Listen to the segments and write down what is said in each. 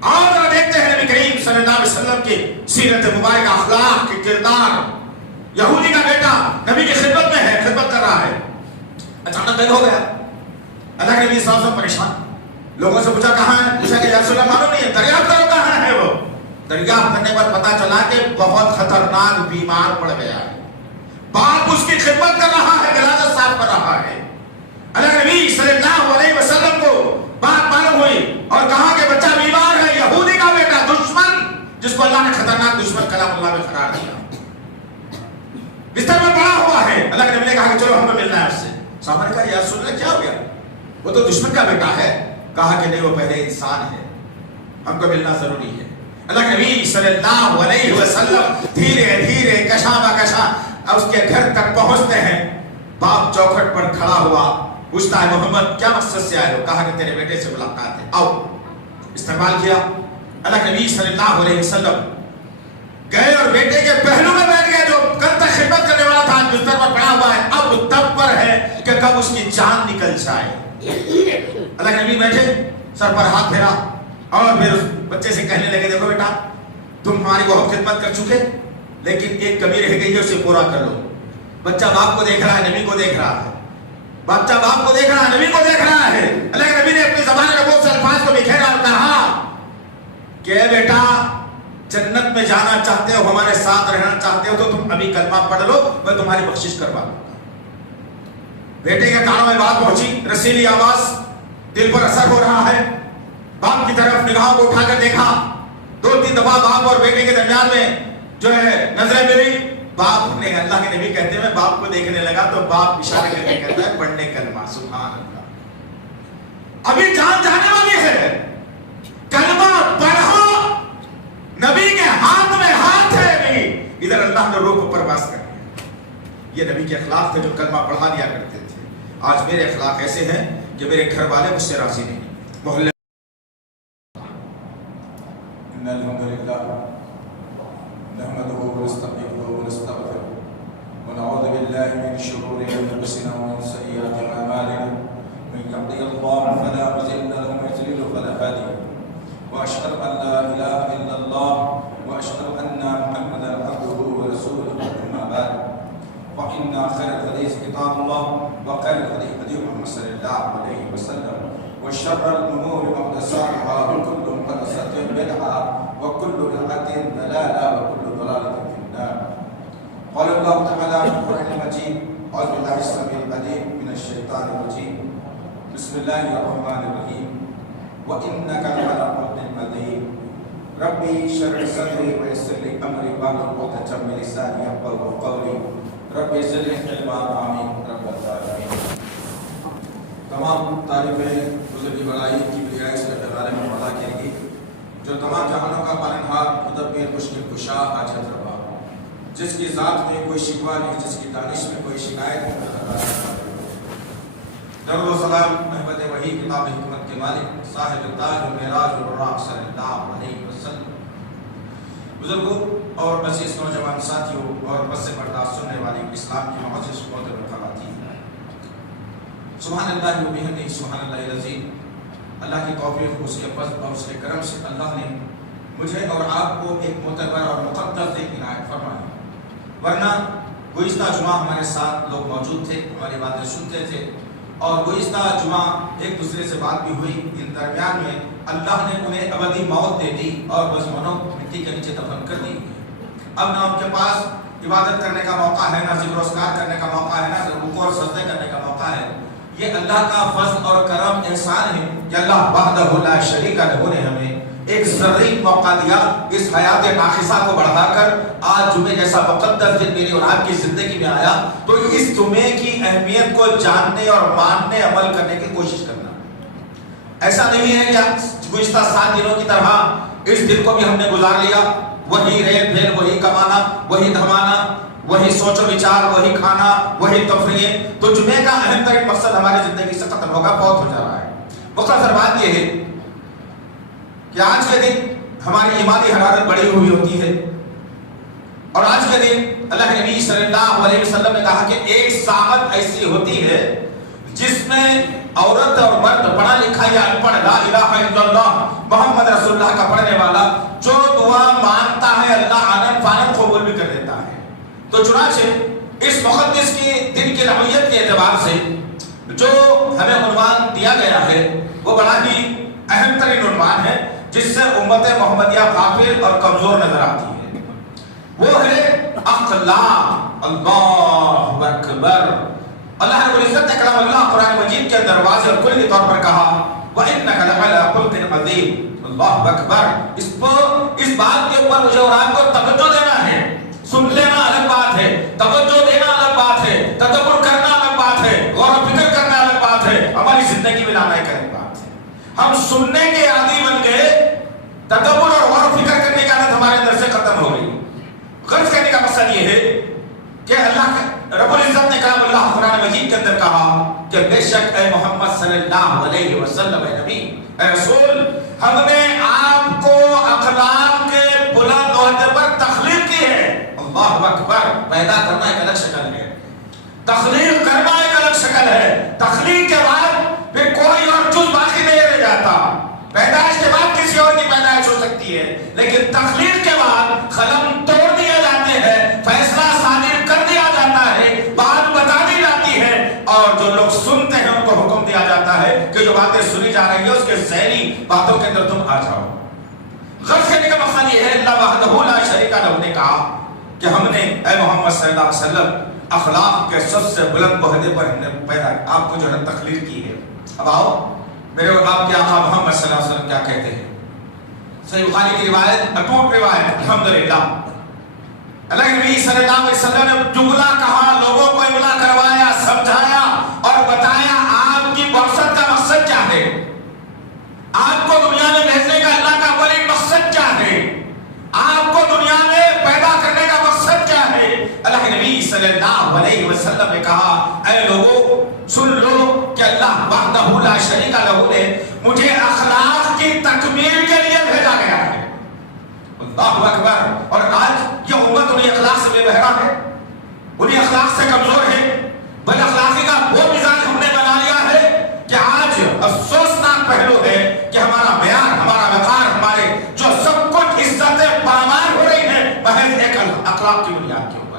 اور دیکھتے ہیں نبی کریم صلی اللہ علیہ وسلم کی سیرت مبارک، اخلاق کے کردار. یہودی کا بیٹا نبی کی خدمت میں ہے، خدمت کر رہا ہے. اچانک دیر ہو گیا. اللہ کے نبی صلی اللہ علیہ وسلم پریشان. لوگوں سے پوچھا کہاں ہے؟ پوچھا کہ یا رسول اللہ معلوم نہیں ہے. دریافت کرو کہاں ہے وہ. دریافت کرنے پر پتا چلا کہ بہت خطرناک بیمار پڑ گیا ہے. باپ اس کی خدمت کر رہا ہے، جنازہ صاف کر رہا ہے. اللہ نبی صلی اللہ علیہ وسلم کو بات معلوم ہوئی اور کہا کہ بچہ بیمار ہے. یہودی کا بیٹا، دشمن جس کو اللہ نے خطرناک دشمن کلام اللہ میں قرار دیا، بستر میں پڑا ہوا ہے. اللہ کے نبی نے کہا کہ چلو ہمیں ملنا ہے اس سے. صحابہ نے کہا یا رسول اللہ کیا ہو گیا؟ وہ تو دشمن کا بیٹا ہے. کہا کہ نہیں، وہ پہلے انسان ہے، ہم کو ملنا ضروری ہے. اللہ کے نبی صلی اللہ علیہ وسلم دھیرے دھیرے کشا بکشا اس کے گھر تک پہنچتے ہیں. باپ چوکھٹ پر کھڑا ہوا، پوچھتا ہے محمد کیا مقصد سے آئے ہو؟ کہا کہ تیرے بیٹے سے ملاقات ہے، آؤ. استقبال کیا. اللہ کے نبی صلی اللہ علیہ وسلم گئے اور بیٹے کے پہلو میں بیٹھ گئے. جو کل تک خدمت کرنے والا تھا بستر پر پڑا ہوا ہے، اب تب پر ہے کہ کب اس کی جان نکل جائے. اللہ کے نبی بیٹھے، سر پر ہاتھ پھیرا اور پھر اس بچے سے کہنے لگے دیکھو بیٹا، تم ہماری بہت خدمت کر چکے، لیکن ایک کمی رہ گئی ہے، اسے پورا کر لو. بچہ باپ کو دیکھ رہا ہے، نبی کو دیکھ رہا ہے. بچہ باپ کو دیکھ رہا ہے، نبی کو دیکھ رہا ہے. اللہ کے نبی نے اپنی زبان میں بہت سے الفاظ کو بکھیرا اور کہا کہ بیٹا جنت میں جانا چاہتے ہو، ہمارے ساتھ رہنا چاہتے ہو تو تم ابھی کلمہ پڑھ لو، میں تمہاری بخشش کروا دوں گا. بیٹے کے کانوں میں بات پہنچی، رسیلی آواز، دل پر اثر ہو رہا ہے. باپ کی طرف نگاہوں کو اٹھا کر دیکھا. 2-3 دفعہ باپ اور بیٹے کے درمیان میں جو ہے نظریں ملی. باپ نے، اللہ کے نبی کہتے ہیں میں باپ کو دیکھنے لگا تو باپ اشارہ کر کے کہتا ہے پڑھنے کلمہ. سبحان اللہ. ابھی جان جانے والی ہے، کلمہ پڑھو. نبی کے ہاتھ میں ہاتھ ہے ابھی، ادھر اللہ نے روح کو پرواز کر دیا. یہ نبی کے اخلاق تھے جو کلمہ پڑھا دیا کرتے تھے. آج میرے اخلاق ایسے ہیں کہ میرے گھر والے مجھ سے راضی نہیں. محلے ان الحمد لله نحمده ونستعينه ونستغفره ونعوذ بالله من شرور انفسنا ومن سيئات اعمالنا من يهده الله فلا مضل له ومن يضلل فلا هادي له واشهد ان لا اله الا الله واشهد ان محمدا عبده ورسوله. اما بعد فان خير الحديث كتاب الله وخير الهدي هدي محمد صلى الله عليه وسلم وشر الامور محدثاتها وكل محدثة بدعة وكل بدعة ضلالة وكل ضلالة في النار. قال الله تعالى في القرآن المجيد أعوذ بالله السميع العليم من الشيطان الرجيم بسم الله الرحمن الرحيم وإنك لعلى خلق عظيم ربي اشرح صدري ويسر لي أمري واحلل عقدة من لساني يفقهوا قولي ربي زدني علما آمين رب العالمين. تمام تعریفیں بزرگی بڑائی کی بجائے اس بارے میں پڑھا کے گی جو تمام جہانوں کا پالنہار مدبر مشکل کشا حاجت روا، جس کی ذات میں کوئی شکوہ نہیں، جس کی دانش میں کوئی شکایت نہیں. درود و سلام محمد وحی کتاب حکمت کے مالک صاحب تاج معراج البراق صلی اللہ علیہ وسلم. بزرگوں اور عزیز نوجوان ساتھیوں اور بس سے برداشت سننے والی اسلام کی معزز محترم خواتین، سبحان اللہ و بحمدہ سبحان اللہ العظیم. اللہ کی توفیق، اس کے فضل اور اس کے کرم سے اللہ نے مجھے اور آپ کو ایک معتبر اور مقدس دن عنایت فرمائی. ورنہ گزشتہ جمعہ ہمارے ساتھ لوگ موجود تھے، ہماری باتیں سنتے تھے اور گزشتہ جمعہ ایک دوسرے سے بات بھی ہوئی. ان درمیان میں اللہ نے انہیں ابدی موت دے دی اور بس منو مٹی کے نیچے دفن کر دی. اب نہ ان کے پاس عبادت کرنے کا موقع ہے، نہ ذکر و اذکار کرنے کا موقع ہے، نہ رکوع اور سجدے کرنے کا موقع ہے. یہ اللہ کا فضل اور کرم احسان ہے کہ اللہ وحدہ لا شریک لہ نے ہمیں ایک ذرعی موقع دیا اس حیات ناقصہ کو بڑھا کر آج جمعے جیسا مقدس دن میری اور آپ کی زندگی میں آیا. تو اس جمعے کی اہمیت کو جاننے اور ماننے عمل کرنے کی کوشش کرنا. ایسا نہیں ہے کہ گزشتہ 7 دنوں کی طرح اس دن کو بھی ہم نے گزار لیا، وہی ریل پھیل، وہی کمانا، وہی دھمانا، وہی سوچ و وچار، وہی کھانا، وہی تفریح. تو جمعے کا اہم ترین مقصد ہماری زندگی سے ختم ہوگا، بہت ہو جا رہا ہے. مختصر بات یہ ہے کہ آج کے دن ہماری ایمانی حرارت بڑی ہوئی ہوتی ہے اور آج کے دن اللہ کے نبی صلی اللہ علیہ وسلم نے کہا کہ ایک ساعت ایسی ہوتی ہے جس میں عورت اور مرد، پڑھا لکھا یا ان پڑھ، لا الہ الا اللہ محمد رسول اللہ کا پڑھنے والا جو دعا مانگتا ہے اللہ آنن فانن قبول بھی کر دیتا ہے۔ تو چنانچہ اس مقدس کی دن کی نوعیت کے اعتبار سے جو ہمیں عنوان دیا گیا ہے وہ بڑا ہی اہم ترین عنوان ہے جس سے امت محمدیہ غافل اور کمزور نظر آتی ہے، وہ ہے اخلاق۔ اللہ اکبر۔ اللہ رب العزت نے کلام اللہ قرآن مجید کے اندر واضح الکل کے طور پر کہا وَإِنَّكَ لَعَلَىٰ خُلُقٍ عَظِيمٍ۔ اللہ اکبر۔ اس بات کے اوپر مجھے اور آپ کو توجہ دینا ہے۔ سن لینا الگ بات ہے، توجہ دینا الگ بات ہے، تدبر کرنا الگ بات ہے، غور و فکر کرنا الگ بات ہے، ہماری زندگی میں لانا ایک الگ بات ہے۔ ہم سننے کے عادی بن گئے، تدبر اور غور و فکر کرنے کی عادت ہمارے اندر سے ختم ہو گئی۔ غرض کرنے کا مقصد یہ ہے کہ اللہ رب العزت نے کلام اللہ قرآن مجید کے اندر کہا کہ بے شک اے محمد صلی اللہ علیہ وسلم، اے نبی، اے رسول، ہم نے آپ کو اخلاق کے بلند عہدے پر تخلیق کی ہے۔ اللہ اکبر۔ پیدا کرنا ایک الگ شکل ہے، تخلیق کرنا ایک الگ شکل ہے۔ تخلیق کے بعد پھر کوئی اور جز باقی نہیں رہ جاتا۔ پیدائش کے بعد کسی اور کی پیدائش ہو سکتی ہے، لیکن تخلیق کے بعد قلم توڑ دیے جاتے ہیں، فیصلہ صادر کر دیا جاتا ہے، بات بتا دی جاتی ہے، اور جو لوگ سنتے ہیں ان کو حکم دیا جاتا ہے کہ جو باتیں سنی جا رہی ہیں اس کے ذہنی باتوں کے اندر تم آ جاؤ۔ غرض کرنے کا مقصد یہ ہے اللہ وحدہ لا شریک لہ نے کہا کہ ہم نے اے محمد صلی اللہ علیہ وسلم اخلاق کے سب سے بلند عہدے پر ہم نے پیدا آپ کو جو ہے تخلیق کی ہے۔ اب آؤ میرے اور آپ کے آقا محمد صلی اللہ علیہ وسلم کیا کہتے ہیں۔ صحیح بخاری کی روایت، اٹوٹ روایت، الحمدللہ، اللہ کے نبی صلی اللہ علیہ وسلم نے جملہ کہا، لوگوں کو املا کروایا، سمجھایا اور بتایا آپ کی بعثت کا مقصد کیا ہے، آپ کو دنیا میں بھیجنے کا اللہ کا اولین مقصد کیا ہے، آپ کو دنیا میں پیدا کرنے کا مقصد کیا ہے۔ اللہ کے نبی صلی اللہ علیہ وسلم نے کہا اے لوگوں سن لو کہ اللہ وحدہ لا شریک لہ نے مجھے اخلاق کی تکمیل کے لیے بھیجا گیا ہے۔ اللہ اکبر۔ اور آج یہ امت انہیں اخلاق سے بے بہرا ہے، انہیں اخلاق سے کمزور ہے، بل اخلاقی کا وہ مزاج ہم نے بنا لیا ہے کہ آج افسوسناک پہلو ہے کہ ہمارا معیار، ہمارا وقار، ہمارے جو سب کچھ عزتیں پامال ہو رہی ہیں محض ایک اخلاق کی بنیاد کے اوپر۔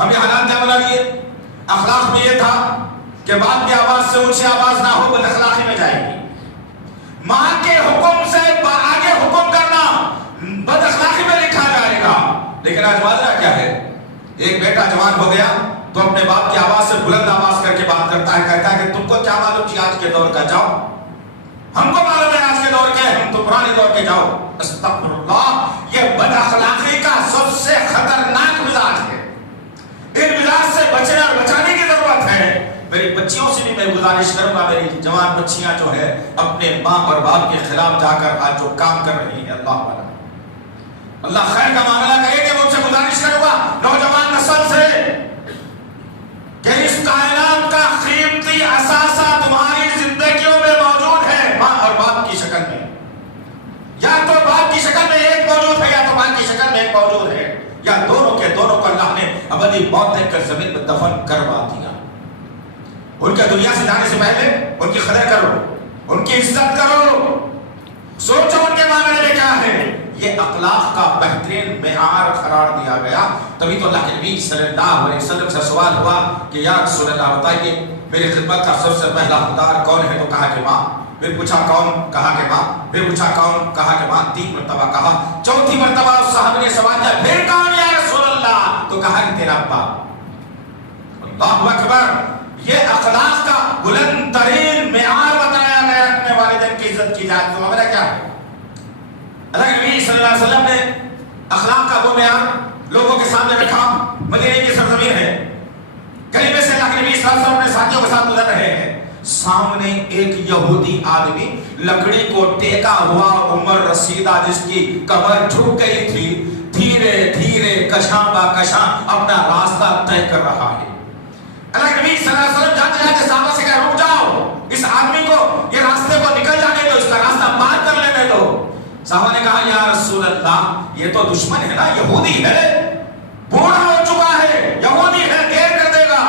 ہم نے حالات کیا بنا لیے؟ اخلاق میں یہ تھا کہ باپ کی آواز سے اونچی آواز نہ ہو، بد اخلاقی میں جائے گی۔ ماں کے حکم سے آگے حکم کرنا بد اخلاقی میں لکھا جائے گا۔ لیکن آج ماجرا کیا ہے؟ ایک بیٹا جوان ہو گیا تو اپنے باپ کی آواز سے بلند آواز کر کے بات کرتا ہے، کہتا ہے کہ تم کو کیا معلوم جی آج کے دور کا، جاؤ ہم کو معلوم ہے آج کے دور کے، ہم تو پرانے دور کے، جاؤ۔ استغفر اللہ۔ یہ بد اخلاقی کا سب سے خطرناک مزاج ہے۔ ان مزاج سے بچنے اور بچانے کی ضرورت ہے۔ میری بچیوں سے بھی میں گزارش کروں گا، میری جوان بچیاں جو ہے اپنے ماں اور باپ کے خلاف جا کر آج جو کام کر رہی ہیں، اللہ والا اللہ خیر کا معاملہ کرے کہ میں ان سے گزارش کروں گا نوجوان نسل سے کہ اس کائنات کا قیمتی اثاثہ تمہاری زندگیوں میں موجود ہے، ماں اور باپ کی شکل میں۔ یا تو باپ کی شکل میں ایک موجود ہے، یا تو ماں کی شکل میں ایک موجود ہے، یا دونوں کے دونوں کو اللہ نے ابدی موت دے کر زمین میں دفن کروا دیا۔ ان کے دنیا سے جانے سے پہلے ان کی قدر کرو، ان کی عزت کرو، سوچو ان کے معاملے میں کیا ہے۔ یہ اخلاق کا بہترین معیار قرار دیا گیا۔ تبھی تو اللہ کے نبی صلی اللہ علیہ وسلم سے سوال ہوا کہ یا رسول اللہ بتائیے میری خدمت کا سب سے پہلا حقدار کون ہے؟ تو کہا کہ ماں۔ پھر پوچھا کون؟ کہا کہ ماں۔ پھر پوچھا کون؟ کہا کہ ماں۔ 3 مرتبہ کہا۔ چوتھی مرتبہ اس صحابی نے سوال کیا پھر کون یا رسول اللہ؟ تو کہا کہ تیرا ابا۔ اللہ اکبر۔ یہ اخلاق کا بلند ترین معیار بتایا گیا، اپنے والدین کی عزت کی جائے۔ تو معاملہ کیا ہے؟ اللہ کے نبی صلی اللہ علیہ وسلم نے اخلاق کا وہ معیار لوگوں کے سامنے رکھا۔ مدینے کی سرزمین ہے، کہیں سے اللہ کے نبی صلی اللہ علیہ وسلم اپنے ساتھیوں کے ساتھ گزر رہے ہیں۔ سامنے ایک یہودی آدمی لکڑی کو ٹیکا ہوا عمر رسیدہ جس کی کمر جھک گئی تھی، دھیرے دھیرے کشاں با کشاں اپنا راستہ طے کر رہا ہے۔ اللہ کے نبی صلی اللہ علیہ وسلم جاتے جاتے صحابہ سے کہا رک جاؤ، اس آدمی کو یہ راستے کو نکل جانے دو، اس کا راستہ پار کر لینے دو۔ صحابہ نے کہا یا رسول اللہ یہ تو دشمن ہے نا، یہودی ہے، بوڑھا ہو چکا ہے، یہودی ہے، دیر کر دے گا۔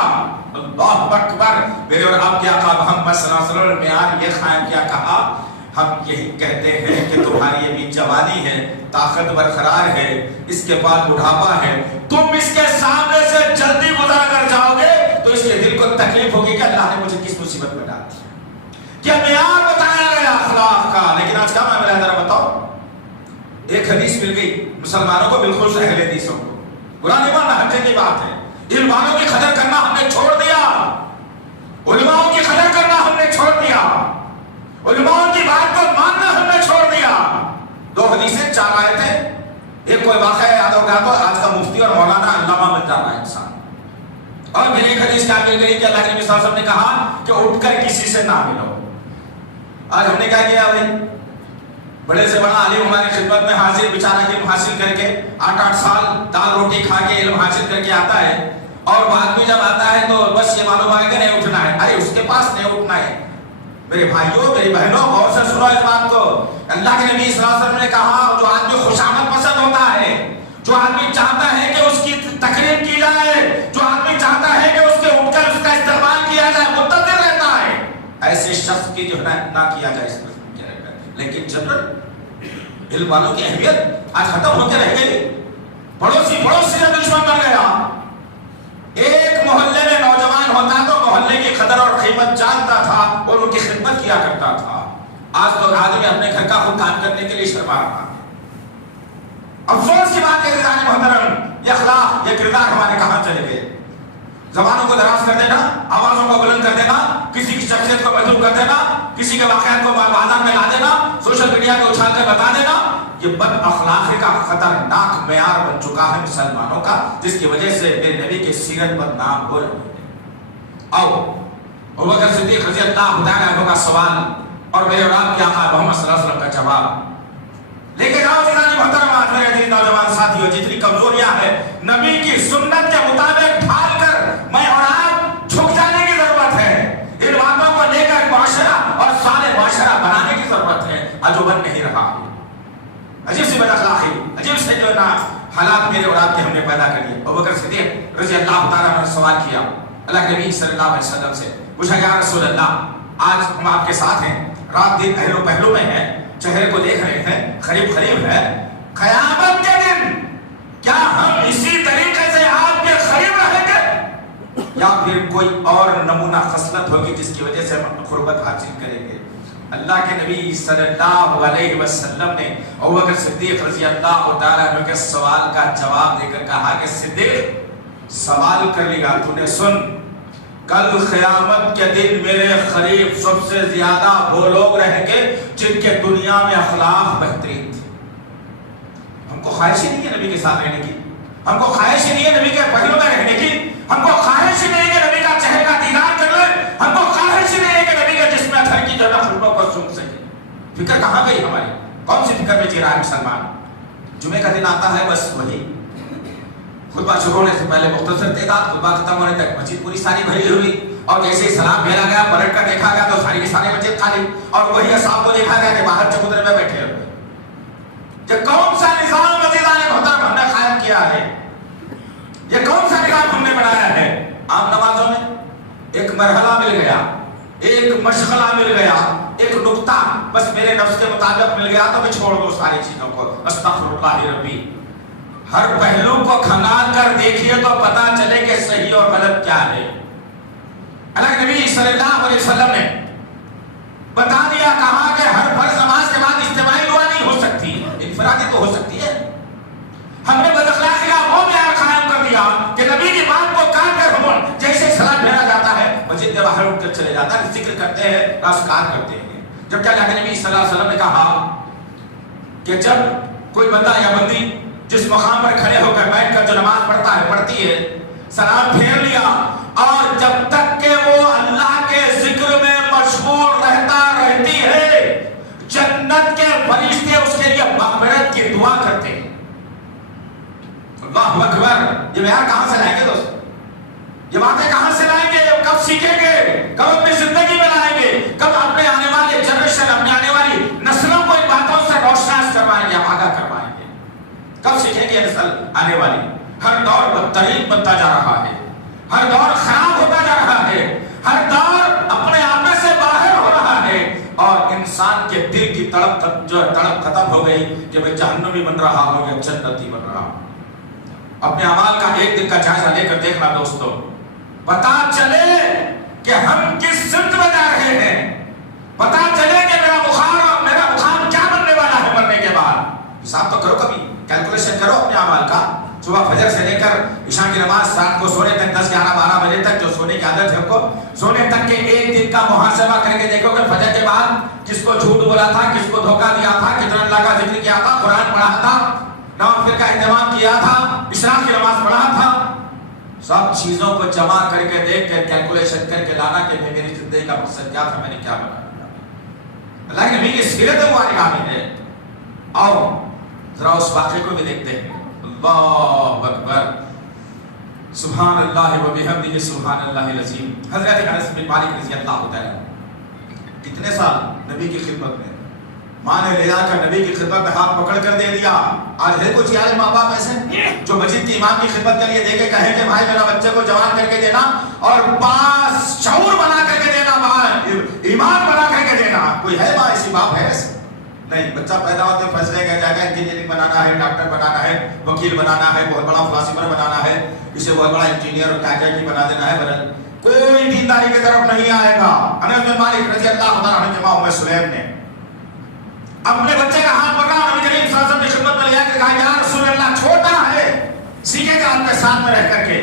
اللہ اکبر. میرے اور آپ کے آقا محمد صلی اللہ علیہ وسلم نے معیار یہ قائم کیا, کہا ہم یہی کہتے ہیں کہ تمہاری ابھی جوانی ہے, طاقت برقرار ہے, اس کے بعد بڑھاپا ہے, تم اس کے سامنے سے جلدی گزر کر جاؤ گے تو اس کے دل کو تکلیف ہوگی کہ اللہ نے مجھے کس مصیبت میں ڈال دیا. کیا معیار بتایا گیا اخلاق کا, لیکن آج کیا معاملہ ہے ذرا بتاؤ. ایک حدیث مل گئی مسلمانوں کو, بالخصوص اہل حدیثوں کو, قرآن ایمان حجے کی بات ہے. علماؤں کی قدر کرنا ہم نے چھوڑ دیا, علماؤں کی قدر کرنا ہم نے چھوڑ دیا, علماؤں کی بات کو ماننا ہم نے چھوڑ دیا. 2 حدیثیں 4 آیتیں, ایک کوئی واقعہ یاد ہوگا تو آج کا مفتی اور مولانا علامہ بن جانا ہے انسان. اور پھر ایک حدیث کیا مل گئی کہ اللہ کے نبی صلی اللہ علیہ وسلم نے کہا کہ اٹھ کر کسی سے نہ ملو. آج ہم نے کیا کیا بھائی, بڑے سے بڑا عالم ہماری خدمت میں حاضر, بیچارہ علم حاصل کر کے 8-8 سال دال روٹی کھا کے علم حاصل کر کے آتا ہے, اور بعد میں جب آتا ہے تو بس یہ معلوم ہے کہ نہیں اٹھنا ہے. ارے اس کے پاس نہیں اٹھنا ہے. میرے بھائیوں میری بہنوں غور سے سنو اس بات کو. اللہ کے نبی صلی اللہ علیہ وسلم نے کہا جو آدمی خوشامد پسند ہوتا ہے, جو آدمی چاہتا ہے کہ اس کی تقریم کی جائے, جو آدمی چاہتا ہے کہ اس کے اٹھ کر اس کا استقبال کیا جائے, منتظر رہتا ہے, ایسے شخص کی جو ہے نہ کیا جائے اس میں. لیکن جنرل علم والوں کی اہمیت آج ختم ہو کے رہ گئی. پڑوسی سے دشمن بن گیا. ایک محلے میں نوجوان ہوتا تو محلے کی قدر اور قیمت جانتا تھا اور ان کی خدمت کیا کرتا تھا. آج تو آدمی اپنے گھر کا خود کام کرنے کے لیے شرما رہا ہے. افسوس کی بات ہے عزیزان محترم, یہ اخلاق یہ کردار ہمارے کہاں چلے گئے. زبانوں کو دراز کر دینا, آوازوں کو بلند کر دینا, کسی کی شخصیت کو مجروح کر دینا, کسی کے واقعات کو بازار میں لا دینا, سوشل میڈیا میں اچھال کر بتا دینا, یہ بد اخلاقی کا خطرناک معیار بن چکا ہے مسلمانوں کا, جس کی وجہ سے میرے نبی کی سیرت بدنام ہو رہی ہے. آؤ ابوبکر صدیق رضی اللہ تعالیٰ عنہ کا سوال اور میرے اور آپ کے آقا محمد صلی اللہ علیہ وسلم کا جواب لیکن آؤ عزیزان محترم, آج میرے عزیز نوجوان ساتھیوں, جتنی کمزوریاں ہیں نبی کی سنت کے مطابق ڈھال کر میں اور آپ جھک جانے کی ضرورت ہے. ان باتوں کو لے کر معاشرہ اور صالح معاشرہ بنانے کی ضرورت ہے. جو بن نہیں رہا, عجیب سی بد اخلاقی, عجیب سے جو نا حالات میرے اور آپ کے ہم نے پیدا کر دیے. ابوبکر صدیق رضی اللہ تعالیٰ عنہ نے سوال کیا اللہ کے نبی صلی اللہ علیہ وسلم سے, پوچھا یا رسول اللہ, آج ہم آپ کے ساتھ ہیں, رات دن اہل و پہلو میں ہیں, چہرے کو دیکھ رہے ہیں, قریب قریب ہے, قیامت کے دن کیا ہم اسی طریقے سے آپ کے قریب رہیں گے یا پھر کوئی اور نمونہ خصلت ہوگی جس کی وجہ سے ہم قربت حاصل کریں گے. اللہ کے نبی صلی اللہ علیہ وسلم نے ابوبکر صدیق رضی اللہ تعالیٰ عنہ کے سوال کا جواب دے کر کہا کہ صدیق سوال کر لیا تو نے, سن کل قیامت کے دن میرے قریب سب سے زیادہ وہ لوگ رہیں گے جن کے دنیا میں اخلاق بہترین تھے. ہم کو خواہش ہی نہیں ہے نبی کے ساتھ رہنے کی, ہم کو خواہش ہی نہیں ہے نبی کے پہلو میں رہنے کی, ہم کو خواہش ہی نہیں ہے کہ نبی کا چہرے کا دیدار کر لیں, ہم کو خواہش ہی نہیں ہے کہ نبی کے جسم اطہر کی جو ہے خوشبو کو سونگھ سکے. فکر کہاں گئی ہماری, کون سی فکر میں جی رہا ہے مسلمان. جمعے کا دن آتا ہے بس وہی خطبہ شروع ہونے سے پہلے مختصر تعداد, خطبہ ختم ہونے تک مسجد پوری ساری بھری ہوئی, اور جیسے ہی سلام پھیلا گیا پلٹ کر دیکھا گیا تو ساری کی ساری مسجد خالی, اور وہی اصحاب کو دیکھا گیا کہ باہر چبوترے میں بیٹھے ہوئے. یہ کون سا نظام عزیزان محترم ہم نے قائم کیا ہے, یہ کون سا نظام ہم نے بنایا ہے. عام نمازوں میں ایک مرحلہ مل گیا, ایک مشغلہ مل گیا, ایک نقطہ بس میرے نفس کے مطابق مل گیا تو میں چھوڑ دوں ساری چیزوں کو, استغفر اللہ ربی. ہر پہلو کو کھنگال کر دیکھیے تو پتا چلے کہ صحیح اور غلط کیا ہے. اللہ کے نبی صلی اللہ علیہ وسلم نے بتا دیا, کہا کہ ہر فرض نماز کے بعد اجتماعی دعا نہیں ہو سکتی, انفرادی تو ہو سکتی ہے. ہم نے بد اخلاقی کا وہ معیار قائم کر دیا کہ نبی کی بات کو کاٹ کر ہم جیسے سلام پھیرا جاتا ہے مسجد کے باہر اٹھ کر چلے جاتا ہے, ذکر کرتے ہیں, اذکار کرتے ہیں. جبکہ اللہ کے نبی صلی اللہ علیہ وسلم نے کہا کہ جب کوئی بندہ یا بندی جس مقام پر کھڑے ہو کر بیٹھ کر جو نماز پڑھتا ہے پڑھتی ہے, سلام پھیر لیا, اور جب تک کہ وہ اللہ کے ذکر میں مشغول رہتی ہے, جنت کے فرشتے اس کے لیے مغفرت کی دعا کرتے ہیں. اللہ اکبر. یہ معیار کہاں سے لائیں گے دوست, یہ باتیں کہاں سے لائیں گے, کب سیکھیں گے, کب اپنی زندگی میں لائیں گے, کب اپنے آنے والے جنریشن, اپنے آنے والی نسلوں کو ان باتوں سے روشناس کروائیں گے, آگاہ کروائیں گے, کب سیکھیں گے نسل آنے والی. ہر دور بدترین بنتا جا رہا ہے, ہر دور خراب ہوتا جا رہا ہے، ہر دور اپنے آپے سے باہر ہو رہا ہے، اور انسان کے دل کی تڑپ ختم ہو گئی کہ میں جہنمی بن رہا ہوں یا جنتی بن رہا ہوں۔ اپنے اعمال کا ایک دن کا جائزہ لے کر دیکھنا دوستو، پتا چلے کہ ہم کس سمت میں جا رہے ہیں، پتا چلے کہ میرا بخار کیا بننے والا ہے مرنے کے بعد۔ حساب تو کرو، کبھی کیلکولیشن کرو اپنے اعمال کا۔ صبح فجر سے لے کر عشاء کی نماز، رات کو سونے تک 10 11 12 بجے تک جو سونے کی عادت ہے ہم کو، سونے تک کے ایک دن کا محاسبہ کر کے دیکھو کہ فجر کے بعد کس کو جھوٹ بولا تھا، کس کو دھوکہ دیا تھا، کتنا اللہ کا ذکر کیا تھا، قرآن پڑھا تھا، نوافل کا اہتمام کیا تھا، عشاء کی نماز پڑھا تھا۔ سب چیزوں کو جمع کر کے دیکھ کے کیلکولیشن کر کے لانا کہ میری زندگی کا مقصد کیا تھا، میں نے کیا بنا دیا۔ اللہ کے نبی کی سیرت مبارکہ میں ہے، اور ذرا اس واقعے کو بھی دیکھتے ہیں۔ اللہ اکبر، سبحان اللہ و بحمدہ سبحان اللہ العظیم۔ حضرت انس بن مالک رضی اللہ تعالیٰ کتنے سال نبی کی خدمت میں، ماں نے لے جا کر نبی کی خدمت میں ہاتھ پکڑ کر دے دیا۔ آج ہے کچھ یار ماں باپ ایسے جو مسجد کی امام کی خدمت کے لیے دے کے کہیں کہ بھائی میرا بچے کو جوان کر کے دینا اور پاس شعور بنا کر کے دینا، ایمان بنا کر کے دینا۔ کوئی ہے ماں ایسی، باپ ہے ایسے؟ نہیں، بچہ پیدا ہوتے فیصلے کیا جائے گا انجینئرنگ بنانا ہے، ڈاکٹر بنانا ہے، وکیل بنانا ہے، بہت بڑا فلاسفر بنانا ہے، اسے بہت بڑا انجینئر اور کیا بنا دینا ہے، بدل کوئی دینداری کی طرف نہیں آئے گا۔ انس بن مالک رضی اللہ تعالیٰ عنہ کی ماں ام سلیم نے اپنے بچے کا ہاتھ پکڑا، نبی کریم صلی اللہ علیہ وسلم کی خدمت میں لے کے کہا یا رسول اللہ چھوٹا ہے، سیکھے گا آپ کے ساتھ میں رہ کر کے۔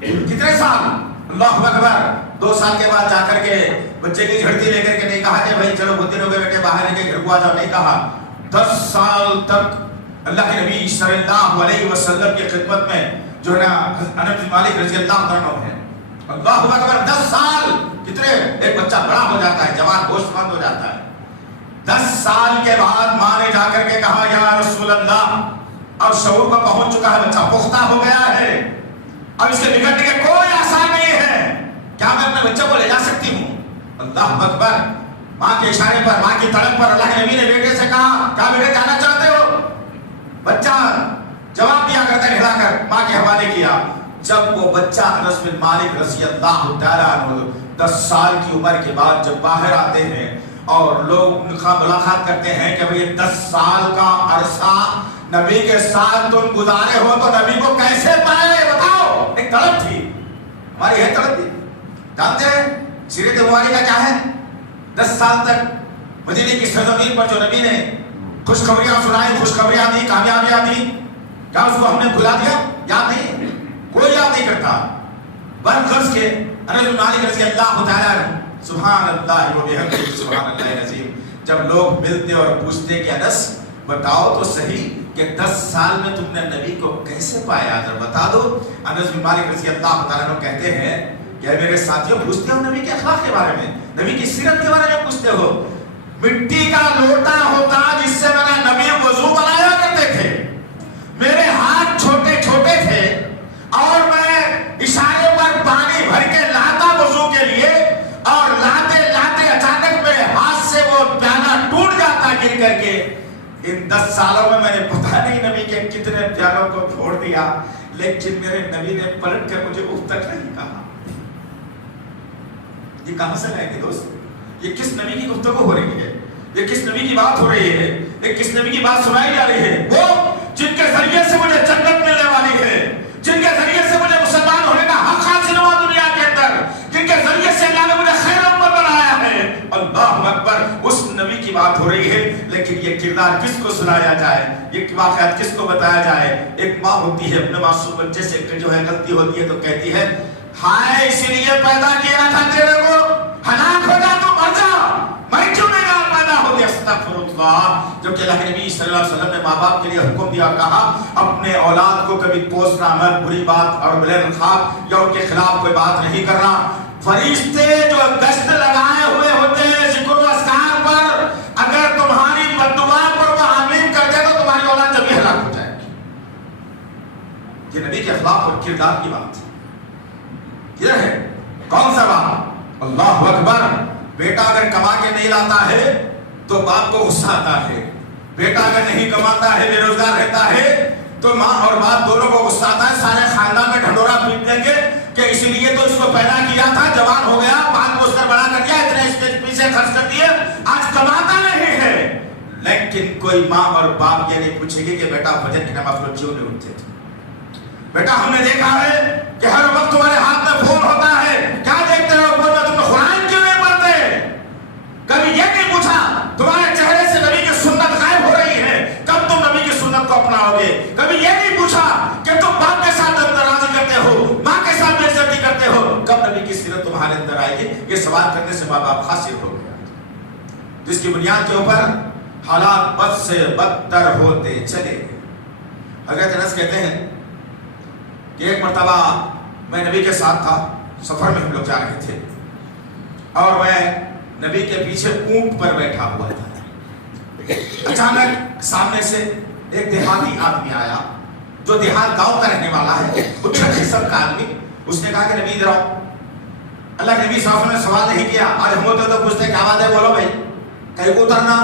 کتنے سال؟ اللہ اکبر، 2 سال کے بعد جا کر کے بچے کی جھڑتی لے کر کے نہیں کہا کہ بھائی چلو بہت دن ہو گئے بیٹے باہر کے گھر کو آ جاؤ، نہیں کہا۔ 10 سال تک اللہ کے نبی صلی اللہ علیہ وسلم کی خدمت میں جو ہے نا انس بن مالک رضی اللہ عنہ ہے۔ اللہ اکبر، 10 سال، کتنے ایک بچہ بڑا ہو جاتا ہے، جوان ہوش مند ہو جاتا ہے۔ 10 سال کے بعد ماں نے جا کر کے کہا یا رسول اللہ، اب شعور کو پہنچ چکا ہے، بچہ پختہ ہو گیا ہے، اب اس کے بگڑنے کے کوئی آسان نہیں ہے، کیا میں اپنے بچے کو لے جا سکتی ہوں؟ اللہ اکبر، ماں کے اشارے پر، ماں کی طلب پر اللہ کے نبی نے بیٹے سے کہا کیا بیٹے جانا چاہتے ہو؟ بچہ جواب دیا کرتا کھڑا کر، ماں کے حوالے کیا۔ جب وہ بچہ انس بن مالک رضی اللہ تعالیٰ عنہ 10 سال کی عمر کے بعد جب باہر آتے ہیں اور لوگ ان کا ملاقات کرتے ہیں کہ بھئی 10 سال کا عرصہ نبی کے ساتھ تم گزارے ہو تو نبی کو کیسے پائے بتاؤ؟ ایک طلب تھی، ہماری ہے طلب تھی۔ جانتے ہیں سیرت مبارکہ کا کیا ہے؟ 10 سال تک مدینے کی سرزمین پر جو نبی نے خوشخبریاں سنائی، خوشخبریاں دی، کامیابیاں دی، کیا اس کو ہم نے بھلا دیا؟ یاد نہیں، کوئی یاد نہیں کرتا۔ برخلاف کے انس بن مالک رضی اللہ تعالیٰ عنہ، سبحان اللہ و بحمدہ سبحان اللہ العظیم، جب لوگ ملتے اور پوچھتے کہ انس بتاؤ تو صحیح کہ 10 سال میں تم نے نبی کو کیسے پایا، ذرا بتا دو۔ انس بن مالک رضی اللہ تعالیٰ عنہ کہتے ہیں کہ میرے ساتھیوں پوچھتے ہو نبی کے اخلاق کے بارے میں، نبی کی سیرت کے بارے میں پوچھتے ہو۔ مٹی کا لوٹا ہوتا جس سے میرا نبی وضو بنایا کرتے تھے، میرے ہاتھ چھوٹے چھوٹے تھے اور میں اشارے پر پانی بھر کے لاتا وضو کے لیے، اور لاتے لاتے اچانک میرے ہاتھ سے وہ پیالہ ٹوٹ جاتا گر کر کے۔ ان 10 سالوں میں نے پتہ نہیں نبی کے کتنے پیالوں کو پھوڑ دیا، لیکن میرے نبی نے پلٹ کر مجھے اف تک نہیں کہا۔ یہ کہاں سے لائے گے دوست؟ یہ کس نبی کی گفتگو ہو رہی ہے؟ یہ کس نبی کی بات ہو رہی ہے؟ یہ کس نبی کی بات سنائی جا رہی ہے؟ وہ جن کے ذریعے سے مجھے جنت ملنے والی ہے، جن کے ذریعے سے مجھے مسلمان ہونے کا حق حاصل ہوا دنیا کے اندر، جن کے ذریعے سے اللہ نے مجھے خیر امت بنایا ہے۔ اللہ اکبر، اس نبی کی بات ہو رہی ہے، لیکن یہ کردار کس کو سنایا جائے، یہ واقعات کس کو بتایا جائے؟ ایک ماں ہوتی ہے، اپنے معصوم بچے سے جو ہے غلطی ہوتی ہے تو کہتی ہے ہائے اسی لیے پیدا کیا تھا تیرے کو، ہلاک ہو جا تو مر جا، میں کیوں نہیں پیدا ہو گیا؟ استغفر اللہ۔ جبکہ اللہ کے نبی صلی اللہ علیہ وسلم نے ماں باپ کے لیے حکم دیا، کہا اپنے اولاد کو کبھی کوسنا مت، بری بات اور بلے رخاب یا ان کے خلاف کوئی بات نہیں کرنا۔ فرشتے جو گشت لگائے ہوئے ہوتے ہیں ذکر و اذکار پر، اگر تمہاری بددعا پر وہ آمین کر دے تو تمہاری اولاد جب بھی ہلاک ہو جائے گی۔ یہ نبی کے اخلاق اور کردار کی بات یہ ہے۔ کون سا باپ؟ اللہ اکبر، بیٹا اگر کما کے نہیں لاتا ہے تو باپ کو غصہ آتا ہے، بیٹا اگر نہیں کماتا ہے بے روزگار رہتا ہے تو ماں اور باپ دونوں کو غصہ آتا ہے، سارے خاندان میں ڈھنڈورا پیٹ دیں گے کہ اسی لیے تو اس کو پیدا کیا تھا، جوان ہو گیا، پال پوس کر بڑا کر دیا، اتنے اس کے پیچھے خرچ کر دیے، آج کماتا نہیں ہے۔ لیکن کوئی ماں اور باپ یہ نہیں پوچھے گی کہ بیٹا فجر کی نماز کو کیوں نہیں اٹھتے تھے؟ بیٹا ہم نے دیکھا ہے کہ ہر وقت تمہارے ہاتھ میں فون ہوتا ہے، کیا دیکھتے ہو فون میں؟ تم قرآن کیوں نہیں پڑھتے؟ کبھی یہ نہیں پوچھا تمہارے چہرے سے نبی کی سنت غائب ہو رہی ہے، کب تم نبی کی سنت کو اپناؤ گے؟ کبھی یہ نہیں پوچھا کہ تم باپ کے ساتھ ناراضی کرتے ہو، ماں کے ساتھ بے عزتی کرتے ہو، کب نبی کی سیرت تمہارے اندر آئے گی؟ یہ سوال کرنے سے ماں باپ خاصر ہو گیا، جس کی بنیاد کے اوپر حالات بد سے بدتر ہوتے چلے گئے۔ حضرت انس کہتے ہیں کہ ایک مرتبہ میں نبی کے ساتھ تھا، سفر میں ہم لوگ جا رہے تھے، اور میں نبی کے پیچھے اونٹ پر بیٹھا ہوا تھا۔ اچانک سامنے سے ایک دیہاتی آدمی آیا، جو دیہات گاؤں کا رہنے والا ہے، اچھا قسم کا آدمی۔ اس نے کہا کہ نبی ادھر آؤ۔ اللہ کے نبی صلی اللہ علیہ وسلم نے سوال نہیں کیا، آج ہم ہوتے تو پوچھتے کیا بات ہے، بولو بھائی، کہیں کو اترنا،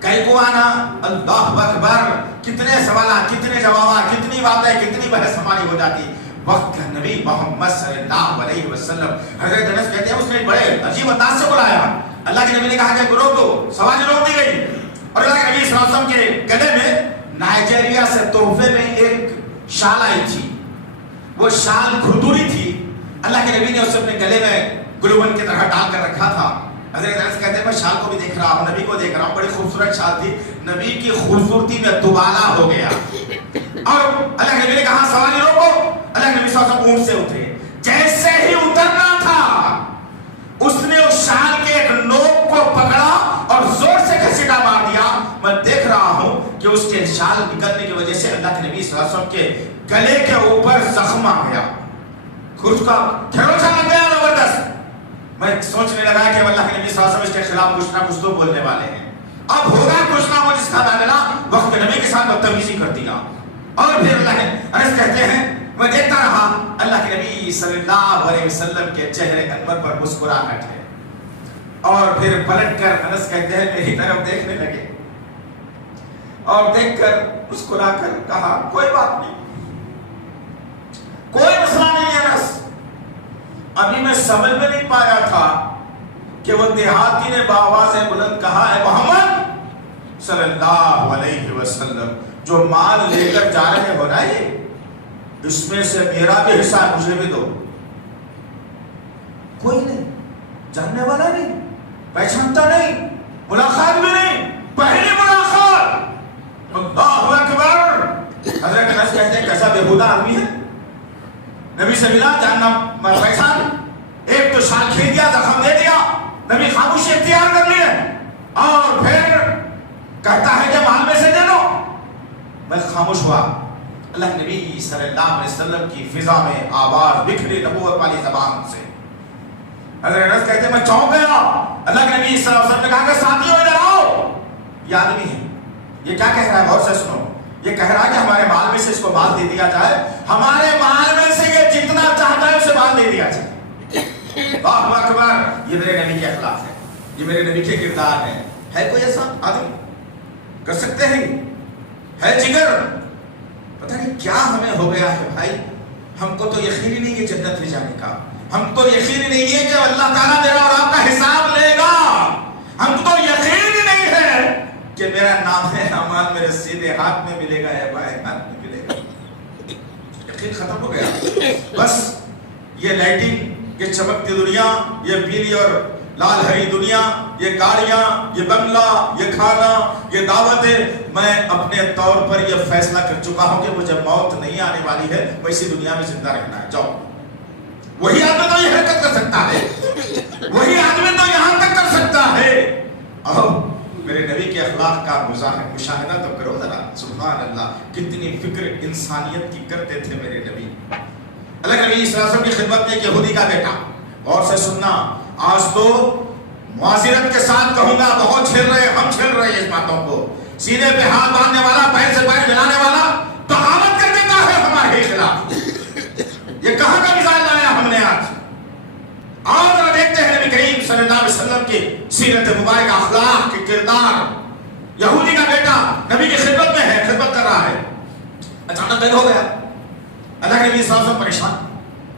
کہیں کو آنا، اللہ اکبر، کتنے سوالات، کتنے جوابات، کتنی باتیں، کتنی بحث ہماری ہو جاتی۔ وقت کا نبی محمد صلی اللہ علیہ وسلم، حضرت انس کہتے ہیں اس نے بڑے عجیب انداز سے بلایا۔ اللہ کے نبی نے کہا کہ روک دو، سواری روک دی گئی، اور اللہ کے نبی صلی اللہ علیہ وسلم کے گلے میں نائجیریا سے تحفے میں ایک شال آئی تھی، وہ شال کھردوری تھی، اللہ کے نبی نے اسے اپنے گلے میں گلوبن کی طرح ڈال کر رکھا تھا۔ حضرت انس کہتے ہیں میں شال کو بھی دیکھ رہا ہوں، نبی کو دیکھ رہا ہوں، بڑی خوبصورت شال تھی، نبی کی خوبصورتی میں دوبالا ہو گیا۔ اور اللہ کے نبی نے کہا سواری روکو، اللہ کے نبی صلی اللہ علیہ وسلم اونٹ سے اترے، جیسے ہی اترنا تھا اس نے اس شال کے ایک نوک کو پکڑا اور زور سے گھسیٹا مار دیا۔ میں دیکھ رہا ہوں کہ اس کے شال نکلنے کی وجہ سے اللہ کے نبی صلی اللہ علیہ وسلم کے گلے کے اوپر زخم آ گیا، خود کا کھروچا لگ گیا زبردست۔ میں سوچنے لگا کہ اللہ کے نبی صلی اللہ علیہ وسلم اس کے خلاف کچھ نہ کچھ تو بولنے والے ہیں، اب ہوگا کچھ نہ کچھ، اس کا نہ ملا وقت نبی کے ساتھ بدتمیزی کر دیا۔ اور پھر اللہ کے انس کہتے ہیں میں دیکھتا رہا اللہ کے نبی صلی اللہ علیہ وسلم کے چہرے انور پر مسکراہٹ ہے، اور پھر پلٹ کر انس کہتے ہیں میری طرف دیکھنے لگے، اور دیکھ کر مسکرا کر کہا کوئی بات نہیں، کوئی مسئلہ نہیں ہے انس۔ ابھی میں سمجھ میں نہیں پایا تھا کہ وہ دیہاتی نے بآواز بلند کہا ہے محمد صلی اللہ علیہ وسلم جو مال لے کر جا رہے ہو نا، یہ اس میں سے میرا بھی حصہ مجھے بھی دو۔ کوئی نہیں، جاننے والا نہیں، پہچانتا نہیں، ملاقات بھی نہیں، پہلی ملاقات، اللہ اکبر۔ حضرت انس کہتے ہیں کیسا بےہودہ آدمی ہے، نبی سے ملا، جاننا پہچان، ایک تو شال کھینچ دیا، زخم دے دیا، نبی خاموشی اختیار کر لیے، اور پھر کہتا ہے کہ مال میں سے دے دو۔ میں خاموش ہوا، اللہ کے نبی صلی اللہ علیہ وسلم کی فضا میں آواز بکھری نبوت والی زبان سے۔ حضرت انس کہتے ہیں میں چونک گیا، اللہ کے نبی صلی اللہ علیہ وسلم نے کہا کہ ساتھیوں ادھر آؤ، یہ آدمی ہے، یہ کیا کہہ رہا ہے، غور سے سنو، یہ کہہ رہا ہے کہ ہمارے مال میں سے اس کو مال دے دیا جائے، ہمارے مال میں سے یہ جتنا چاہتا ہے اسے مال دے دیا جائے۔ اللہ اکبر، یہ میرے نبی کے اخلاق ہے، یہ میرے نبی کے کردار ہے۔ ہے کوئی ایسا آدمی کر سکتے ہیں؟ ہے جگر؟ پتہ نہیں کیا ہمیں ہو گیا ہے بھائی، ہم کو تو یقین ہی نہیں کہ جنت لے جانے کا، ہم تو یقین ہی نہیں ہے کہ اللہ تعالیٰ میرا اور آپ کا حساب لے گا، ہم کو تو یقین ہی نہیں ہے کہ میرا نام ہے اعمال میرے سیدھے ہاتھ میں ملے گا یا بائیں ہاتھ میں ملے گا۔ یقین ختم ہو گیا، بس یہ لائٹنگ، یہ چمکتی دنیا، یہ پیلی اور لال ہری دنیا، یہ گاڑیاں، یہ بنگلہ، یہ کھانا، یہ دعوتیں، میں اپنے طور پر یہ فیصلہ کر چکا ہوں کہ مجھے موت نہیں آنے والی ہے، میں اسی دنیا میں زندہ رہنا ہے۔ جاؤ، وہی آدمی تو یہ حرکت کر سکتا ہے، وہی آدمی تو یہاں تک کر سکتا ہے۔ اور میرے نبی کے اخلاق کا مشاہدہ تو کرو ذرا، سبحان اللہ، کتنی فکر انسانیت کی کرتے تھے میرے نبی۔ اللہ کے نبی صلی اللہ علیہ وسلم کی خدمت میں ایک یہودی کا بیٹا، غور سے سننا، آج تو معذرت کے ساتھ کہوں گا بہت چھیل رہے، ہم چھیل رہے ہیں اس باتوں کو، سینے پہ ہاتھ باندھنے والا، پیر سے پیر ملانے والا بغاوت کر دیتا ہے ہمارے خلاف۔ یہ کہاں کا مثال لایا ہم نے آج؟ اور دیکھتے ہیں نبی کریم صلی اللہ علیہ وسلم کی سیرت مبارکہ، اخلاق کے کردار۔ یہودی کا بیٹا نبی کی خدمت میں ہے، خدمت کر رہا ہے، اچانک دیر ہو گیا، اللہ کے نبی صلی اللہ علیہ وسلم پریشان،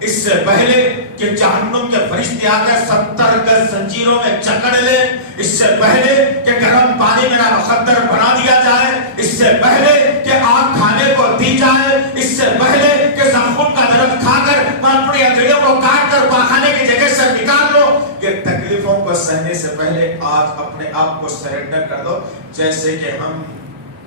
اس سے پہلے کہ جہنم کے فرشتے آ کر 70 گز زنجیروں میں جکڑ لے، اس سے پہلے کہ گرم پانی میرا مخدر بنا دیا جائے، اس سے پہلے کہ آگ کھانے کو دی جائے، اس سے پہلے کہ زخم کا درخت کھا کر میں اپنی ہتھیلیوں کو کاٹ کر پاخانے کی جگہ سے نکال لو، یہ تکلیفوں کو سہنے سے پہلے آج اپنے آپ کو سرنڈر کر دو. جیسے کہ ہم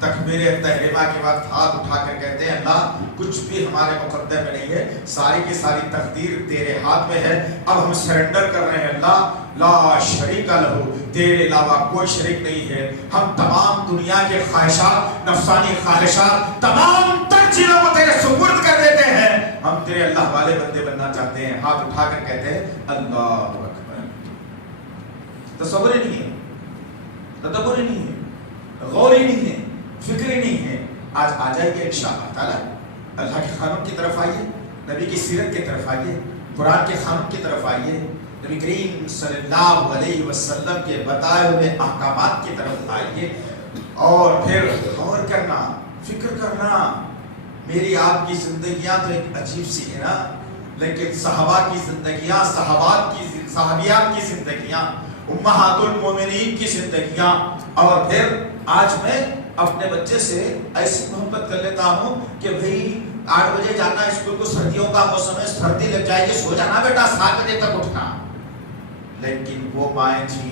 تکبیر تحریمہ کے وقت ہاتھ اٹھا کر کہتے ہیں اللہ کچھ بھی ہمارے مقدر میں نہیں ہے، ساری کی ساری تقدیر تیرے ہاتھ میں ہے، اب ہم سرنڈر کر رہے ہیں اللہ لا شریک لہو، تیرے علاوہ کوئی شریک نہیں ہے. ہم تمام دنیا کے خواہشات، نفسانی خواہشات، تمام تر چیزوں کو تیرے سپرد کر دیتے ہیں، ہم تیرے اللہ والے بندے بننا چاہتے ہیں. ہاتھ اٹھا کر کہتے ہیں اللہ اکبر. تصور ہی نہیں ہے، تدبر ہی نہیں ہے، غور ہی نہیں ہے، فکر ہی نہیں ہے. آج آ جائیے انشاءاللہ تعالی اللہ کے قانون کی طرف آئیے، نبی کی سیرت کی طرف آئیے، قرآن کے قانون کی طرف آئیے، نبی کریم صلی اللہ علیہ وسلم کے بتائے ہوئے احکامات کی طرف آئیے، اور پھر غور کرنا، فکر کرنا. میری آپ کی زندگیاں تو ایک عجیب سی ہے نا، لیکن صحابہ کی زندگیاں، صحابیات کی زندگیاں، امہات المومنین کی زندگیاں، اور پھر آج میں اپنے بچے سے ایسی محبت کر لیتا ہوں کہ بھئی 8 بجے جانا اسکول کو، سردیوں کا موسم ہے، سردی لگ جائے گی، سو جانا بیٹا، 7 بجے تک اٹھنا. لیکن وہ مائیں تھیں،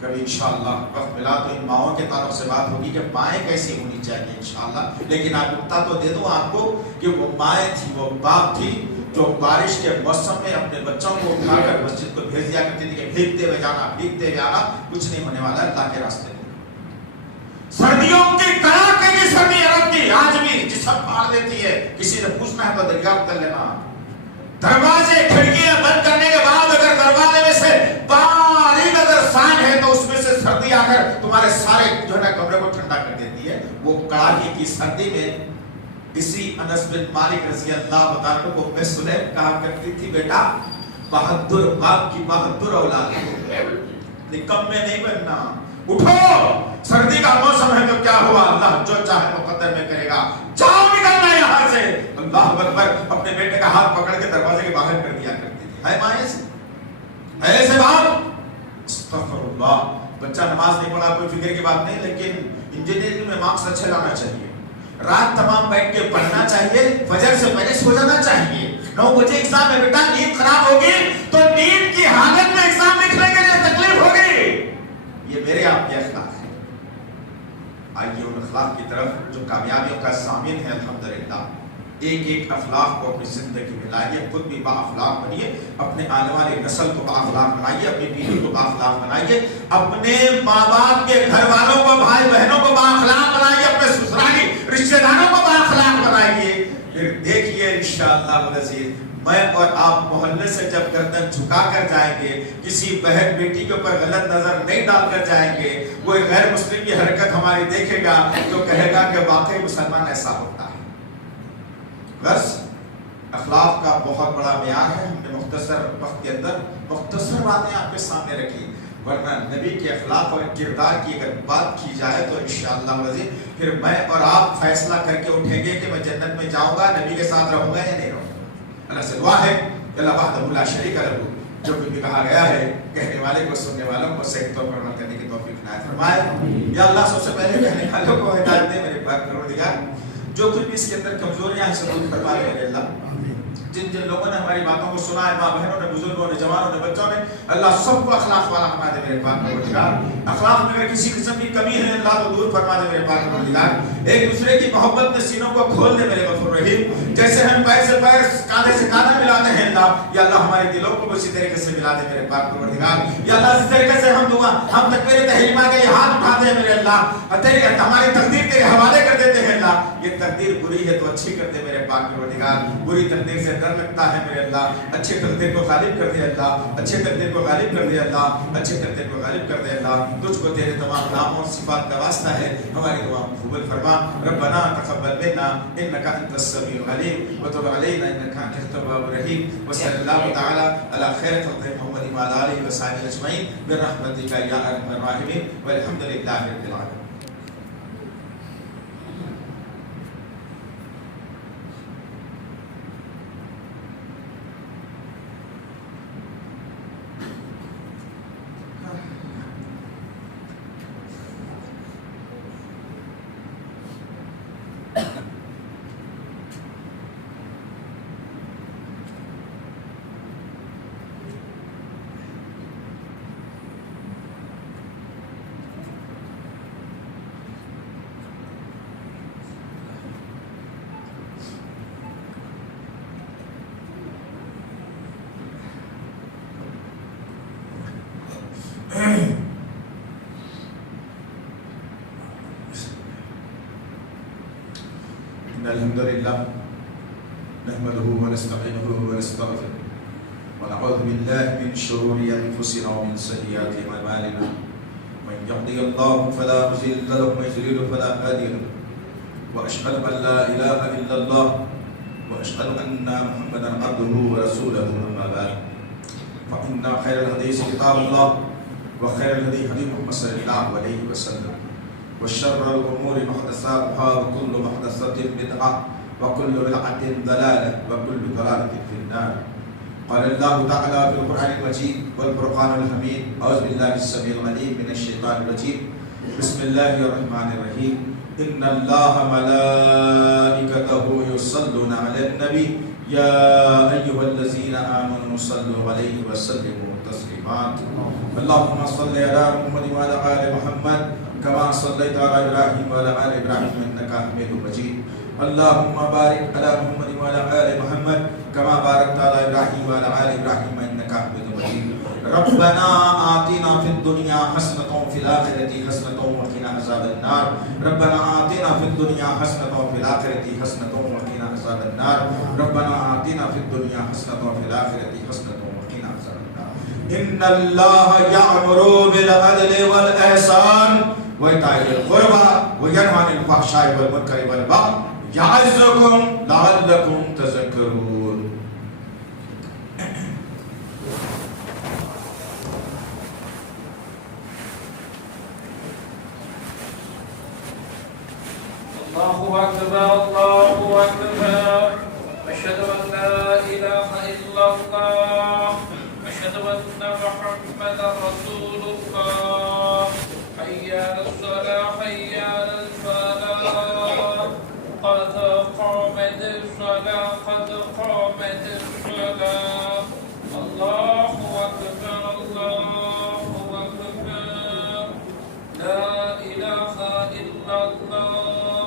کبھی انشاءاللہ وقت ملا تو ان ماؤں کے تعلق سے بات ہوگی کہ مائیں کیسی ہونی چاہیے انشاءاللہ. لیکن آپ نکتہ تو دے دوں آپ کو کہ وہ مائیں تھیں، وہ باپ تھی جو بارش کے موسم میں اپنے بچوں کو اٹھا کر مسجد کو بھیج دیا کرتی تھی کہ بھیگتے ہوئے جانا، بھیگتے ہوئے آنا، کچھ نہیں ہونے والا ہے اللہ کے راستے میں. سردیوں کی کڑاکے کی سردی عرب کی آج بھی جسم پھاڑ دیتی ہے. کسی نے پوچھنا ہے تو دریافت کر لینا. دروازے کھڑکیاں بند کرنے کے بعد اگر دروازے میں سے باریک اگر فین ہے تو اس میں سے سردی آ کر تمہارے سارے جو ہے نا کمرے کو ٹھنڈا کر دیتی ہے. وہ کڑاکے کی سردی میں اسی انس بن مالک رضی اللہ عنہ کو ام سلیم کہا کرتی تھی بیٹا بہادر باپ کی بہادر اولاد نکم میں نہیں بننا، اٹھو، سردی کا موسم ہے تو کیا ہوا، اللہ جو چاہے مقدر میں کرے گا، جاؤ نکلنا یہاں سے. اللہ اکبر. اپنے بیٹے کا ہاتھ پکڑ کے دروازے کے باہر کر دیا کرتی تھی. ہے مائیں سے ایسے باپ، استغفر اللہ. بچہ نماز نہیں پڑھا کوئی فکر کی بات نہیں، لیکن انجینئرنگ میں مارکس اچھے لانا چاہیے، رات تمام بیٹھ کے پڑھنا چاہیے، فجر سے پہلے سو جانا چاہیے. 9 بجے ایگزام ہے بیٹا، نیند خراب ہوگی تو نیند کی حالت میں ایگزام لکھنے کے لیے تکلیف ہوگی. یہ میرے آپ کے اخلاق ہیں. آئیے ان اخلاق کی طرف جو کامیابیوں کا ضامن ہے. الحمدللہ ایک ایک اخلاق کو اپنی زندگی میں لائیے، خود بھی با اخلاق بنیے، اپنے آنے والی نسل کو با اخلاق بنائیے، اپنی بیوی کو با اخلاق بنائیے، اپنے ماں باپ کے گھر والوں کو، بھائی بہنوں کو با اخلاق بنائیے، اپنے سسرالی رشتہ داروں کو با اخلاق بنائیے. پھر دیکھیے انشاءاللہ العزیز میں اور آپ محلے سے جب گردن جھکا کر جائیں گے، کسی بہن بیٹی کے اوپر غلط نظر نہیں ڈال کر جائیں گے، کوئی غیر مسلم کی حرکت ہماری دیکھے گا تو کہے گا کہ واقعی مسلمان ایسا ہوتا ہے. بس اخلاق کا بہت بڑا معیار ہے. ہم نے مختصر وقت کے اندر مختصر باتیں آپ کے سامنے رکھی، ورنہ نبی کے اخلاق اور کردار کی اگر بات کی جائے تو انشاءاللہ العزیز پھر میں اور آپ فیصلہ کر کے اٹھیں گے کہ میں جنت میں جاؤں گا، نبی کے ساتھ رہوں گا یا نہیں رہوں گا. اللہ سے دعا ہے کہ اللہ وحدہ لا شریک لہ، جو بھی کہا گیا ہے کہنے والے کو سننے والوں کو صحیح طور پر عمل کرنے کی توفیق عنایت فرمائے. یا اللہ سب سے پہلے کہنے والوں کو ہدایت دے میرے پاک پروردگار. جو کچھ بھی اس کے اندر کمزوریاں ہیں سب دور فرما دے میرے اللہ. جن جن لوگوں نے ہماری باتوں کو سنا ہے، ماں بہنوں نے، بزرگوں نے، جوانوں نے، بچوں نے، اللہ سب کو اخلاق والا بنا دے میرے پاک پروردگار. اخلاق میں اگر کسی قسم کی کمی ہے اللہ تو دور فرما دے میرے پاک پروردگار. ایک دوسرے کی محبت میں سینوں کو کھول دے میرے غفور رحیم. جیسے ہم پیر سے پیر، کاندھے سے کاندھا ملاتے ہیں اللہ، یا اللہ ہمارے دلوں کو اسی طریقے سے ملا دے میرے پاک پروردگار. یا اللہ اس طریقے سے ہم تکبیر تحریمہ کے ہاتھ اٹھاتے ہیں میرے اللہ، ہماری تقدیر تیرے حوالے کر دیتے ہیں اللہ. یہ تقدیر بری ہے تو اچھی کر دے میرے پاک پروردگار. بری تقدیر سے ڈر لگتا ہے میرے اللہ، اچھے تقدیر کو غالب کر دے اللہ، اچھے تقدیر کو غالب کر دے اللہ، اچھے تقدیر کو غالب کر دے اللہ. تجھ کو تیرے تمام ناموں اور صفات کا واسطہ ہے، ہماری دعا قبول فرما. ربنا تقبل منا انك انت السميع العليم وتب علينا انك انت التواب الرحيم. وصلى الله تعالى على خير خلق محمد وعلى اله وصحبه اجمعين برحمتك يا ارحم الراحمين والحمد لله رب العالمين. إن الحمد لله نحمده ونستعينه ونستغفره ونعوذ بالله من شرور أنفسنا ومن سيئات أعمالنا من يهده الله فلا مضل له ومن يضلل فلا هادي له وأشهد أن لا إله إلا الله وأشهد أن محمدا عبده ورسوله أما بعد فإن خير الحديث كتاب الله وخير الهدي هدي محمد صلى الله عليه وسلم وشر الأمور محدثاتها وكل محدثة بدعة وكل بدعة ضلالة وكل ضلالة في النار. قال الله تعالى في القرآن المجيد والفرقان الحميد أعوذ بالله السميع العليم من الشيطان الرجيم بسم الله الرحمن الرحيم إن الله ملائكته يصلون على النبي يا أيها الذين آمنوا صلوا عليه وسلموا تسليما. اللهم صل على محمد وعلى آل محمد كما صليت على إبراهيم وعلى آل إبراهيم إنك حميد مجيد. اللهم بارك على محمد وعلى آل محمد كما باركت على إبراهيم وعلى آل إبراهيم إنك حميد مجيد. ربنا آتنا في الدنيا حسنة وفي الآخرة حسنة وقنا عذاب النار. ربنا آتنا في الدنيا حسنة وفي الآخرة حسنة وقنا عذاب النار. ربنا آتنا في الدنيا حسنة وفي الآخرة حسنة وقنا عذاب النار. إن الله يأمر بالعدل والإحسان وإيتاء ذي القربى وينهى عن الفحشاء والمنكر والبغي يعظكم لعلكم تذكرون. الله أكبر الله أكبر أشهد أن لا إله إلا الله أشهد أن محمدا رسول الله حي على الصلاة حي على الفلاح قد قامت الصلاة قد قامت الصلاة الله أكبر الله أكبر لا إله إلا الله.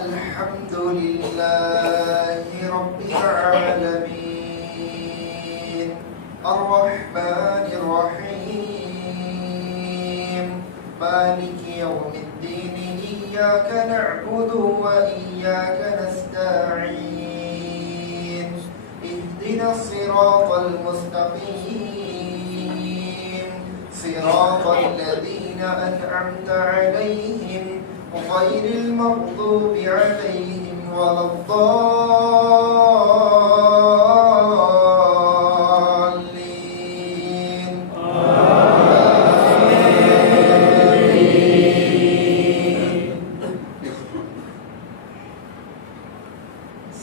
الحمد لله رب العالمين الرحمن الرحيم مالك يوم الدين إياك نعبد وإياك نستعين اهدنا الصراط المستقيم صراط الذين أنعمت عليهم غير المغضوب عليهم ولا الضالين.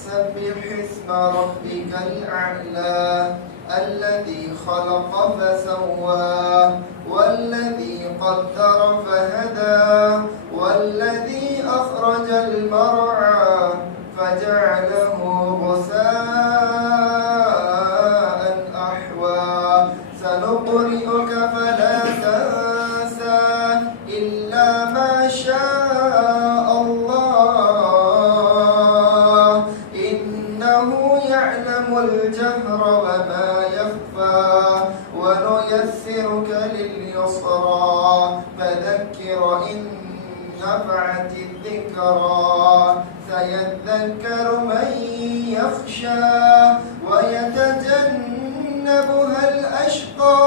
سبح اسم ربك الأعلى الذي خلق فسوى والذي قدر فهدى والذي أخرج المرعى فجعله غثاء أحوى سنقرئك فلا تنسى إلا ما شاء الله إنه يعلم الجهر وما يخفى ونيسرك لليسرى فذكر إن نفعت الذكرى سيذكر من يخشى ويتجنبها الأشقى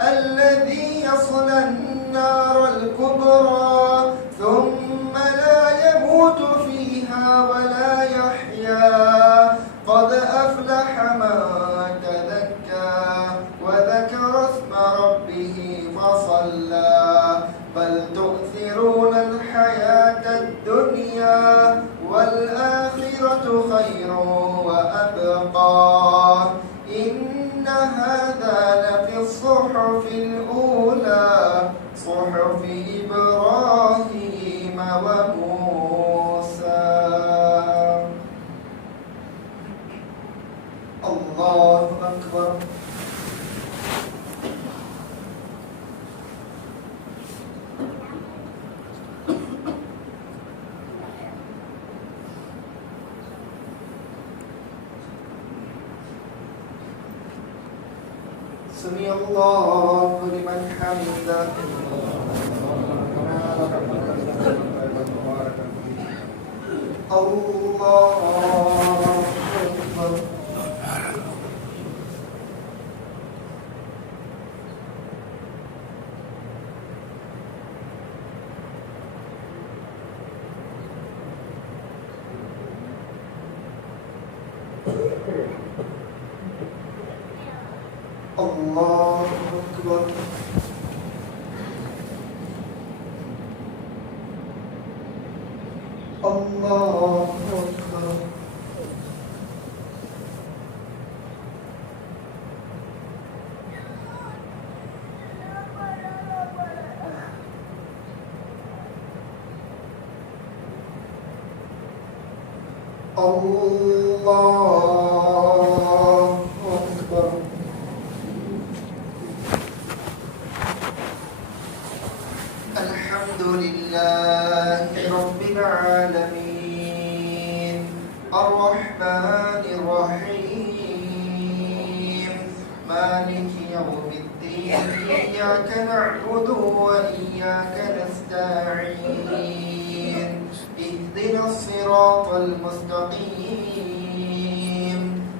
الذي يصلى النار الكبرى ثم لا يموت فيها ولا يحيا قد أفلح من تذكى وذكر اسم ربه فصلى بل تؤثرون الحياة الدنيا والآخرة خير وأبقى إن هذا لفي الصحف الأولى سمع الله لمن حمده. الله أكبر. الله أكبر. الله أكبر. الله أكبر. الحمد لله رب العالمين الرحمن الرحيم مالك يوم الدين إياك نعبد وإياك نستعين اهدنا الصراط المستقيم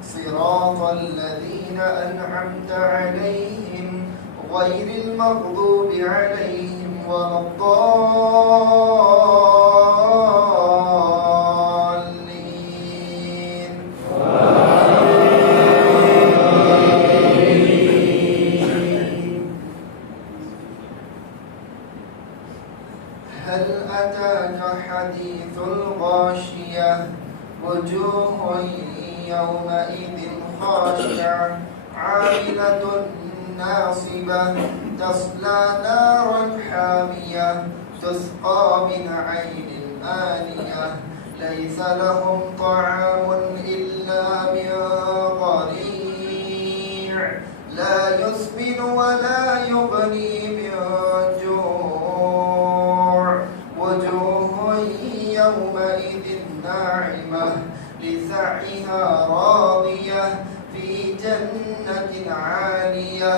صراط الذين أنعمت عليهم غير المغضوب عليهم ولا الضالين. هل أتاك حديث الغاشية وجوه يومئذ خاشعة عاملة ناصبة تصلى نارا حامية تسقى من عين آنية ليس لهم طعام إلا من ضريع لا يسمن ولا يغني من جوع وجوه يومئذ ناعمة لسعيها راضية في جنة عالية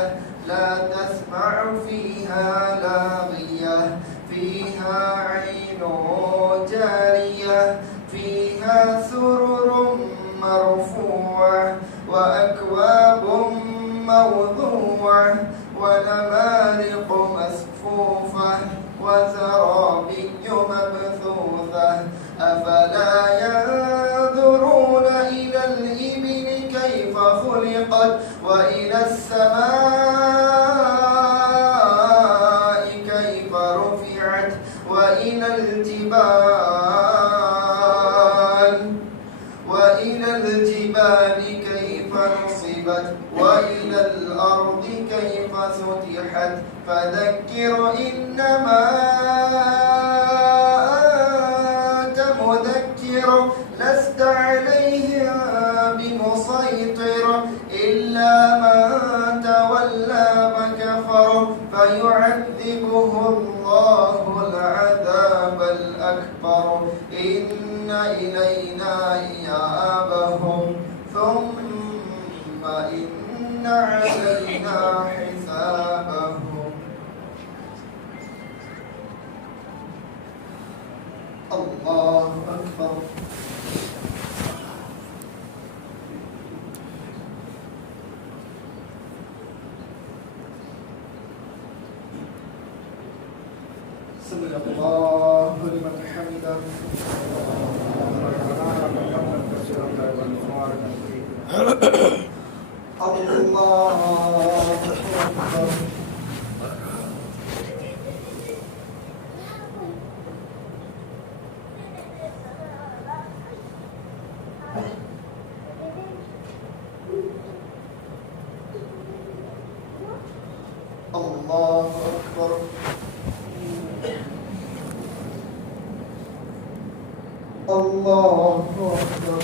لا تسمع فيها لاغية فيها عين جارية فيها سرر مرفوعة وأكواب موضوعة ونمارق مسفوفة وزرابي مبثوثة أفلا ينظرون إلى الإبل كيف خلقت وإلى السماء كيف رفعت وإلى الجبال كيف نصبت وإلى الأرض كيف سطحت فذكر إنما أنت مذكر لست عليهم بمسيطر إلا من تولى وكفر فيعذبه الله العذاب الأكبر إن إلينا إيابهم ثم إن علينا حسابهم. الله أكبر. سمع الله لمن حمده. الله أكبر. الله أكبر. الله أكبر.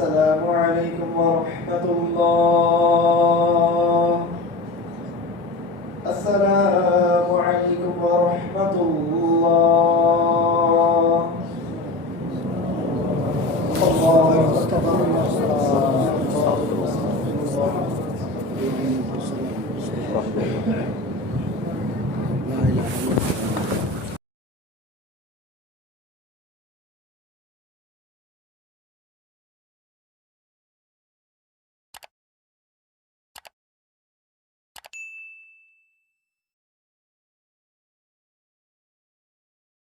السلام عليكم ورحمة الله. السلام عليكم ورحمة الله. الله أكبر.